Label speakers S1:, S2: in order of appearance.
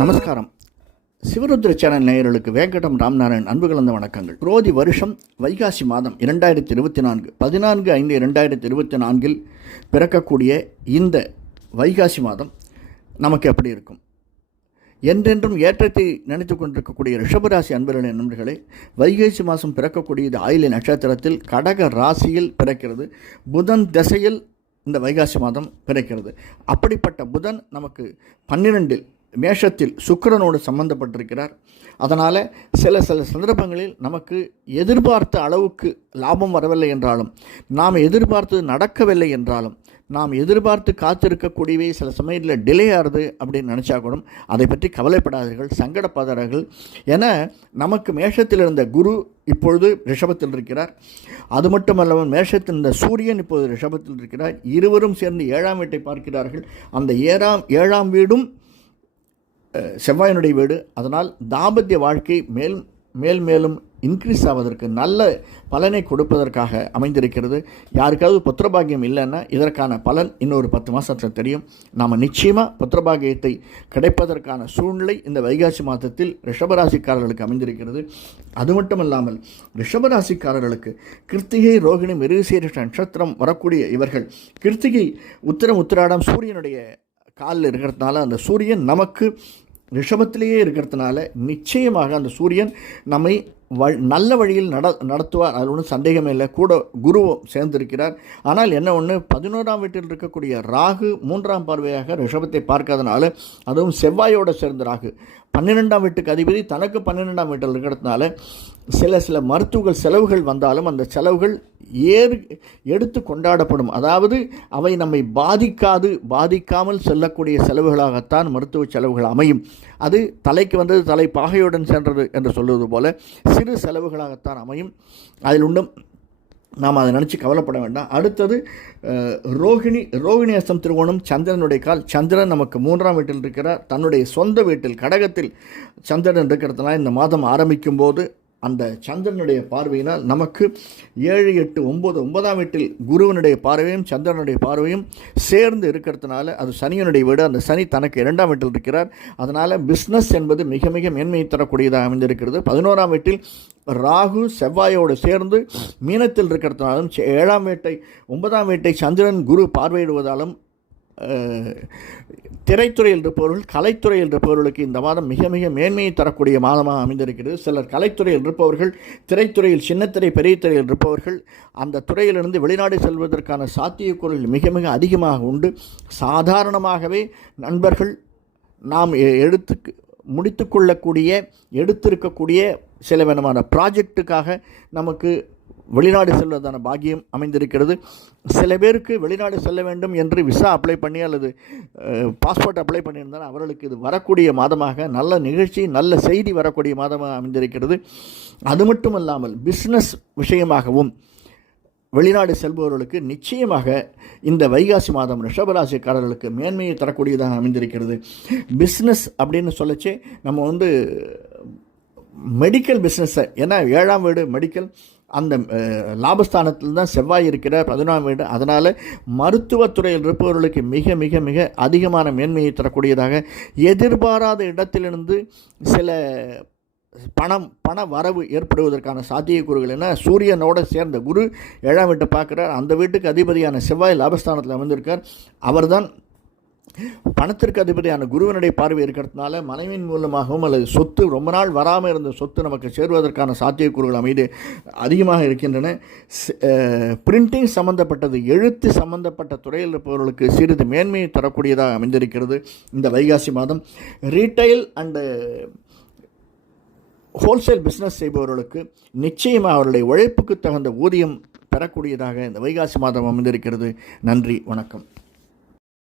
S1: நமஸ்காரம். சிவருத்ர சேனல் நேயர்களுக்கு வேங்கடம் ராம்நாராயண் அன்பு கலந்த வணக்கங்கள். குரோதி வருஷம் வைகாசி மாதம் இரண்டாயிரத்தி இருபத்தி நான்கு பதினான்கு ஐந்து இரண்டாயிரத்தி இருபத்தி நான்கில் பிறக்கக்கூடிய இந்த வைகாசி மாதம் நமக்கு எப்படி இருக்கும்? என்றென்றும் ஏற்றத்தை நினைத்து கொண்டிருக்கக்கூடிய ரிஷபராசி அன்பர்களின் நண்பர்களே வைகாசி மாதம் பிறக்கக்கூடிய இது ஆயிலை நட்சத்திரத்தில் கடக ராசியில் பிறக்கிறது. புதன் திசையில் இந்த வைகாசி மாதம் பிறக்கிறது. அப்படிப்பட்ட புதன் நமக்கு பன்னிரெண்டில் மேஷத்தில் சுக்கரனோடு சம்பந்தப்பட்டிருக்கிறார். அதனால் சில சில சந்தர்ப்பங்களில் நமக்கு எதிர்பார்த்த அளவுக்கு லாபம் வரவில்லை என்றாலும் நாம் எதிர்பார்த்தது நடக்கவில்லை என்றாலும் நாம் எதிர்பார்த்து காத்திருக்கக்கூடியவை சில சமயத்தில் டிலே ஆகுது அப்படின்னு நினச்சா கூட அதை பற்றி கவலைப்படாதீர்கள் சங்கடப்படாதீர்கள். என நமக்கு மேஷத்தில் இருந்த குரு இப்பொழுது ரிஷபத்தில் இருக்கிறார். அது மட்டுமல்லாமல் மேஷத்தில் இருந்த சூரியன் இப்போது ரிஷபத்தில் இருக்கிறார். இருவரும் சேர்ந்து ஏழாம் வீட்டை பார்க்கிறார்கள். அந்த ஏழாம் ஏழாம் வீடும் செவ்வாயினுடைய வீடு. அதனால் தாம்பத்திய வாழ்க்கை மேல் மேல் மேலும் இன்க்ரீஸ் ஆவதற்கு நல்ல பலனை கொடுப்பதற்காக அமைந்திருக்கிறது. யாருக்காவது புத்திரபாகியம் இல்லைன்னா இதற்கான பலன் இன்னொரு பத்து மாதத்தில் தெரியும். நாம் நிச்சயமாக புத்திரபாகியத்தை கிடைப்பதற்கான சூழ்நிலை இந்த வைகாசி மாதத்தில் ரிஷபராசிக்காரர்களுக்கு அமைந்திருக்கிறது. அது மட்டும் இல்லாமல் ரிஷபராசிக்காரர்களுக்கு கிருத்திகை ரோகிணி மிருகசீரிஷ நட்சத்திரம் வரக்கூடிய இவர்கள் கிருத்திகை உத்திரம் உத்திராடம் சூரியனுடைய காலில் இருக்கிறதுனால அந்த சூரியன் நமக்கு ரிஷபத்திலேயே இருக்கிறதுனால நிச்சயமாக அந்த சூரியன் நம்மை வ நல்ல வழியில் நட நடத்துவார். அது ஒன்றும் சந்தேகமே இல்லை. கூட குருவும் சேர்ந்திருக்கிறார். ஆனால் என்ன ஒன்று பதினோராம் வீட்டில் இருக்கக்கூடிய ராகு மூன்றாம் பார்வையாக ரிஷபத்தை பார்க்காதனால அதுவும் செவ்வாயோடு சேர்ந்த ராகு. பன்னிரெண்டாம் வீட்டுக்கு அதிபதி தனக்கு பன்னிரெண்டாம் வீட்டில் இருக்கிறதுனால சில சில மருத்துவர்கள் செலவுகள் வந்தாலும் அந்த செலவுகள் ஏறு எடுத்து கொண்டாடப்படும். அதாவது அவை நம்மை பாதிக்காது பாதிக்காமல் செல்லக்கூடிய செலவுகளாகத்தான் மருத்துவ செலவுகள் அமையும். அது தலைக்கு வந்தது தலை பாகையுடன் சென்றது என்று சொல்வது போல சிறு செலவுகளாகத்தான் அமையும். அதில் உண்டும் நாம் அதை நினச்சி கவலைப்பட வேண்டாம். அடுத்தது ரோஹிணி ரோகிணி அஸ்தம் திருவோணம் சந்திரனுடைய கால். சந்திரன் நமக்கு மூன்றாம் வீட்டில் இருக்கிறார். தன்னுடைய சொந்த வீட்டில் கடகத்தில் சந்திரன் இருக்கிறதுனால இந்த மாதம் ஆரம்பிக்கும் போது அந்த சந்திரனுடைய பார்வையினால் நமக்கு ஏழு எட்டு ஒம்பது ஒன்பதாம் வீட்டில் குருவனுடைய பார்வையும் சந்திரனுடைய பார்வையும் சேர்ந்து இருக்கிறதுனால அது சனியனுடைய வீடு. அந்த சனி தனக்கு இரண்டாம் வீட்டில் இருக்கிறார். அதனால் பிஸ்னஸ் என்பது மிக மிக மேன்மையை தரக்கூடியதாக அமைந்திருக்கிறது. பதினோராம் வீட்டில் ராகு செவ்வாயோடு சேர்ந்து மீனத்தில் இருக்கிறதுனாலும் சே- ஏழாம் வீட்டை ஒன்பதாம் வீட்டை சந்திரன் குரு பார்வையிடுவதாலும் அஹ், திரைத்துறையில் கலைத்துறை கலைத்துறையில் பொருளுக்கு இந்த மாதம் மிக மிக மேன்மையை தரக்கூடிய மாதமாக அமைந்திருக்கிறது. சிலர் கலைத்துறையில் இருப்பவர்கள் திரைத்துறையில் சின்னத்திரை பெரிய துறையில் இருப்பவர்கள் அந்த துறையிலிருந்து வெளிநாடு செல்வதற்கான சாத்தியக்கூறுகள் மிக மிக அதிகமாக உண்டு. சாதாரணமாகவே நண்பர்கள் நாம் எ- முடித்து முடித்துக்கொள்ளக்கூடிய எடுத்திருக்கக்கூடிய சில விதமான ப்ராஜெக்ட்டுக்காக நமக்கு வெளிநாடு செல்வதான பாக்கியம் அமைந்திருக்கிறது. சில பேருக்கு வெளிநாடு செல்ல வேண்டும் என்று விசா அப்ளை பண்ணி அல்லது பாஸ்போர்ட் அப்ளை பண்ணியிருந்தால் அவர்களுக்கு இது வரக்கூடிய மாதமாக நல்ல நிகழ்ச்சி நல்ல செய்தி வரக்கூடிய மாதமாக அமைந்திருக்கிறது. அது மட்டும் இல்லாமல் பிஸ்னஸ் விஷயமாகவும் வெளிநாடு செல்பவர்களுக்கு நிச்சயமாக இந்த வைகாசி மாதம் ரிஷபராசிக்காரர்களுக்கு மேன்மையை தரக்கூடியதாக அமைந்திருக்கிறது. பிஸ்னஸ் அப்படின்னு சொல்லச்சே நம்ம வந்து மெடிக்கல் பிஸ்னஸை ஏன்னா ஏழாம் வீடு மெடிக்கல் அந்த லாபஸ்தானத்தில் தான் செவ்வாய் இருக்கிற பதினொன்றாம் வீடு. அதனால் மருத்துவத்துறையில் இருப்பவர்களுக்கு மிக மிக மிக அதிகமான மேன்மையை தரக்கூடியதாக எதிர்பாராத இடத்திலிருந்து சில பணம் பண வரவு ஏற்படுவதற்கான சாத்தியக்கூறுகள் என்ன? சூரியனோட சேர்ந்த குரு ஏழாம் வீட்டை பார்க்குறார். அந்த வீட்டுக்கு அதிபதியான செவ்வாய் லாபஸ்தானத்தில் அமர்ந்திருக்கார். அவர்தான் பணத்திற்கு அதிபதியான குருவனுடைய பார்வை இருக்கிறதுனால மனைவியின் மூலமாகவும் அல்லது சொத்து ரொம்ப நாள் வராமல் இருந்த சொத்து நமக்கு சேருவதற்கான சாத்தியக்கூறுகள் அமைது அதிகமாக இருக்கின்றன. பிரிண்டிங் சம்பந்தப்பட்டது எழுத்து சம்பந்தப்பட்ட துறையில் இருப்பவர்களுக்கு சிறிது மேன்மையை தரக்கூடியதாக அமைந்திருக்கிறது இந்த வைகாசி மாதம். ரீட்டைல் அண்டு ஹோல்சேல் பிஸ்னஸ் செய்பவர்களுக்கு நிச்சயமாக அவருடைய உழைப்புக்கு தகுந்த ஊதியம் பெறக்கூடியதாக இந்த வைகாசி மாதம் அமைந்திருக்கிறது. நன்றி வணக்கம்.